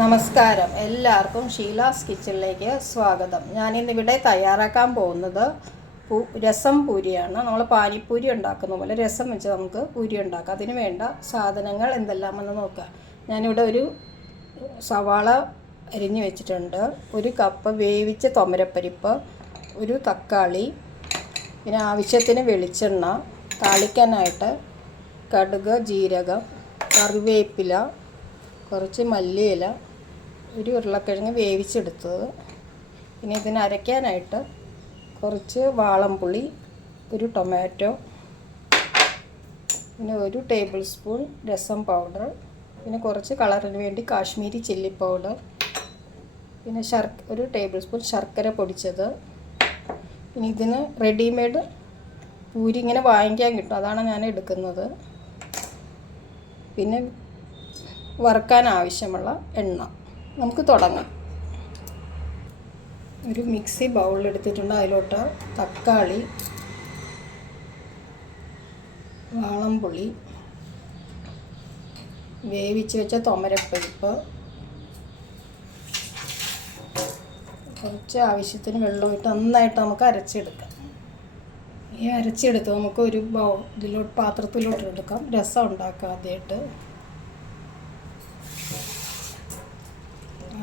നമസ്കാരം, എല്ലാവർക്കും ഷീലാസ് കിച്ചണിലേക്ക് സ്വാഗതം. ഞാനിന്നിവിടെ തയ്യാറാക്കാൻ പോകുന്നത് രസം പൂരിയാണ്. നമ്മൾ പാനിപ്പൂരി ഉണ്ടാക്കുന്ന പോലെ രസം വെച്ച് നമുക്ക് പൂരി ഉണ്ടാക്കാം. അതിന് വേണ്ട സാധനങ്ങൾ എന്തെല്ലാമെന്ന് നോക്കാം. ഞാനിവിടെ ഒരു സവാള അരിഞ്ഞ് വെച്ചിട്ടുണ്ട്, ഒരു കപ്പ് വേവിച്ച തുമരപ്പരിപ്പ്, ഒരു തക്കാളി, പിന്നെ ആവശ്യത്തിന് വെളിച്ചെണ്ണ, താളിക്കാനായിട്ട് കടുക്, ജീരകം, കറിവേപ്പില, കുറച്ച് മല്ലിയില, ഒരു ഉരുളക്കിഴങ്ങ് വേവിച്ചെടുത്തത്, പിന്നെ ഇതിന് അരയ്ക്കാനായിട്ട് കുറച്ച് വാളംപുളി, ഒരു ടൊമാറ്റോ, പിന്നെ ഒരു ടേബിൾ സ്പൂൺ രസം പൗഡർ, പിന്നെ കുറച്ച് കളറിന് വേണ്ടി കാശ്മീരി ചില്ലി പൗഡർ, പിന്നെ ഒരു ടേബിൾ സ്പൂൺ ശർക്കര പൊടിച്ചത്. പിന്നെ ഇതിന് റെഡിമെയ്ഡ് പൂരി ഇങ്ങനെ വാങ്ങിക്കാൻ കിട്ടും, അതാണ് ഞാൻ എടുക്കുന്നത്. പിന്നെ വറുക്കാൻ ആവശ്യമുള്ള എണ്ണ. നമുക്ക് തുടങ്ങാം. ഒരു മിക്സി ബൗളിലെടുത്തിട്ടുണ്ട്. അതിലോട്ട് തക്കാളി, വാളംപുളി, വേവിച്ച് വെച്ച തുമരപ്പരിപ്പ്, കുറച്ച് ആവശ്യത്തിന് വെള്ളമിട്ട് നന്നായിട്ട് നമുക്ക് അരച്ചെടുക്കാം. ഈ അരച്ചെടുത്ത് നമുക്ക് ഒരു പാത്രത്തിലോട്ട് എടുക്കാം. രസം ഉണ്ടാക്കാം. ആദ്യമായിട്ട്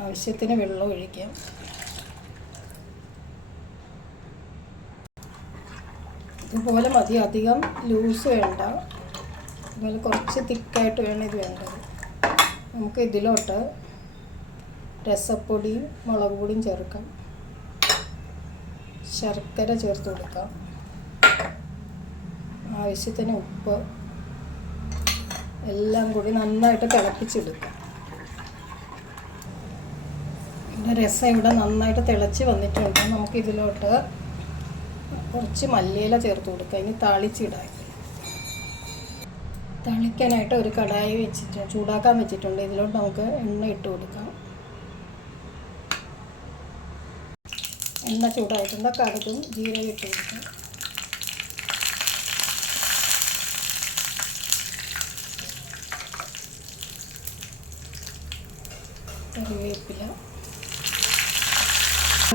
ആവശ്യത്തിന് വെള്ളം ഒഴിക്കാം. ഇതുപോലെ മതി, അധികം ലൂസ് വേണ്ട. അതുപോലെ കുറച്ച് തിക്കായിട്ട് വേണം ഇത് വേണ്ടത്. നമുക്ക് ഇതിലോട്ട് രസപ്പൊടിയും മുളക് പൊടിയും ചേർക്കാം. ശർക്കര ചേർത്ത് കൊടുക്കാം. ആവശ്യത്തിന് ഉപ്പ്, എല്ലാം കൂടി നന്നായിട്ട് തിളപ്പിച്ചെടുക്കാം. രസം ഇവിടെ നന്നായിട്ട് തിളച്ച് വന്നിട്ടുണ്ട്. നമുക്ക് ഇതിലോട്ട് കുറച്ച് മല്ലിയില ചേർത്ത് കൊടുക്കാം. ഇനി താളിച്ചിടാം. തളിക്കാനായിട്ട് ഒരു കടായി ചൂടാക്കാൻ വെച്ചിട്ടുണ്ട്. ഇതിലോട്ട് നമുക്ക് എണ്ണ ഇട്ട് കൊടുക്കാം. എണ്ണ ചൂടായിട്ടുണ്ട്. കടുകും ജീരകം ഇട്ട് കൊടുക്കാം. കറിവേപ്പില,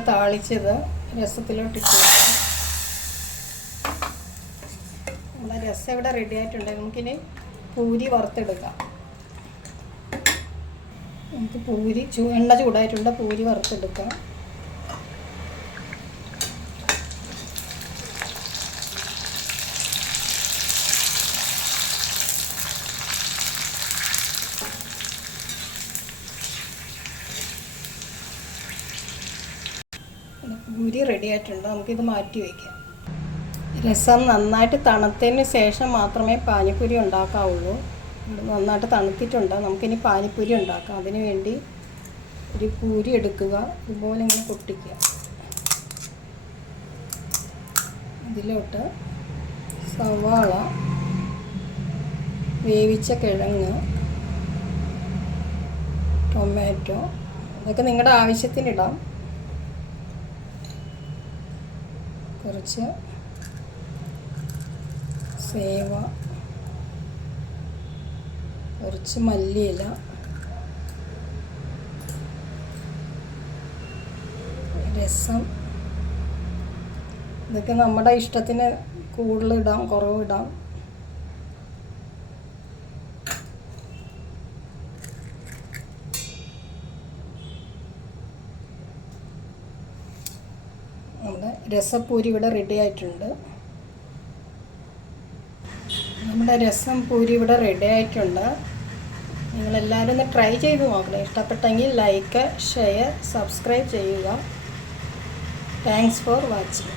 താളിച്ചത് രസത്തിലോട്ട് ഇട്ട് കൊടുക്കാം. നമ്മുടെ രസം ഇവിടെ റെഡി ആയിട്ടുണ്ട്. നമുക്കിനി പൂരി വറുത്തെടുക്കാം. നമുക്ക് എണ്ണ ചൂടായിട്ടുണ്ട്. പൂരി വറുത്തെടുക്കാം. പൂരി റെഡി ആയിട്ടുണ്ട്. നമുക്കിത് മാറ്റി വയ്ക്കാം. രസം നന്നായിട്ട് തണുത്തതിന് ശേഷം മാത്രമേ പാനിപ്പൂരി ഉണ്ടാക്കാവുള്ളൂ. നന്നായിട്ട് തണുത്തിട്ടുണ്ട്. നമുക്കിനി പാനിപ്പൂരി ഉണ്ടാക്കാം. അതിന് വേണ്ടി ഒരു പൂരി എടുക്കുക. ഇതുപോലെ ഇങ്ങനെ പൊട്ടിക്കുക. ഇതിലോട്ട് സവാള, വേവിച്ച കിഴങ്ങ്, ടൊമാറ്റോ, അതൊക്കെ നിങ്ങളുടെ ആവശ്യത്തിനിടാം. കുറച്ച് സേവ, കുറച്ച് മല്ലിയില, രസം, ഇതൊക്കെ നമ്മുടെ ഇഷ്ടത്തിന് കൂടുതലിടാം, കുറവിടാം. നമ്മുടെ രസപ്പൂരി ഇവിടെ റെഡി ആയിട്ടുണ്ട്. നിങ്ങളെല്ലാവരും ഒന്ന് ട്രൈ ചെയ്ത് നോക്കണം. ഇഷ്ടപ്പെട്ടെങ്കിൽ ലൈക്ക്, ഷെയർ, സബ്സ്ക്രൈബ് ചെയ്യുക. Thanks for watching.